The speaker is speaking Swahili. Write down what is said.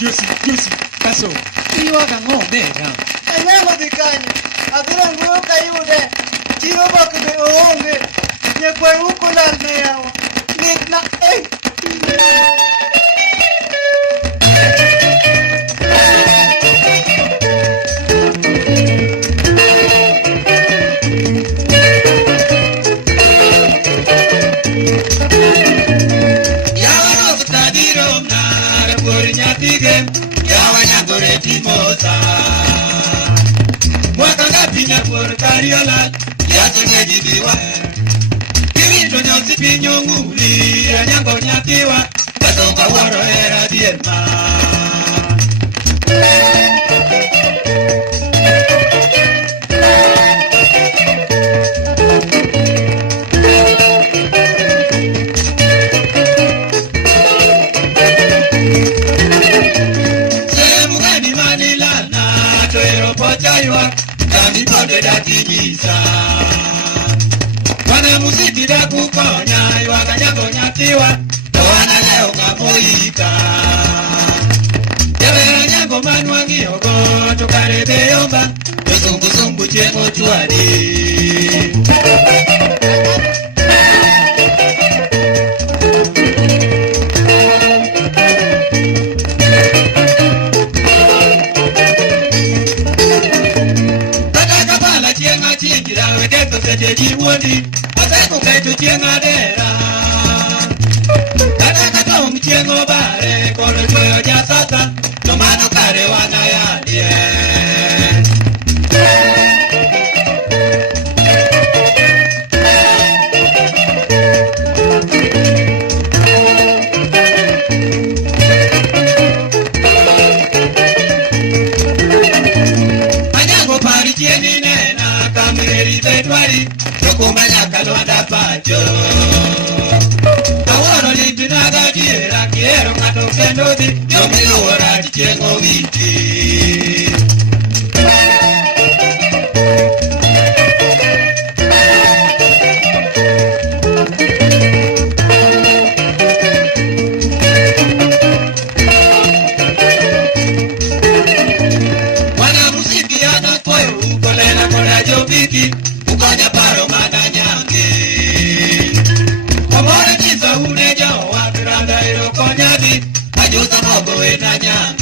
Josi, kaso. Iyuaga ang'o nera? Anyalo dhi kanyo. Adhuro nguyo kayude. Chiro bok be oonge. Nyakwayo ukolal na yawa. Nik na Yawa nyagore timosa Mwaka ngapi nyagore kariola Yato nyejibiwa Kirito nyosi pinyo nguli Nyango nyatiwa Katonga waro era dierma Kami kode dati bisa Wana musiki da kukonya Iwaka nyango nyatiwa Wana leo kapoika Yawe nyango manuangi ogo Tukarebe yomba Yosumbu chengo chuadi Jiwoni, atako kaito chienga dera. Tata kong chiengo bare, kolo choyo jasata, tomano kare wana ya die. Anyango pari chieni nena, kameri bedwari. Kumanya kalwanda pacho Kawaro litinaga diera Kiero ngato kendodi Yomilo wara dichengo witi Wana musiki yana koyo Ukolela kona jobiki Ukonya paro mananyange Komore chiza uneja Wamiranda iro konyadi Ajusa mogo enanyange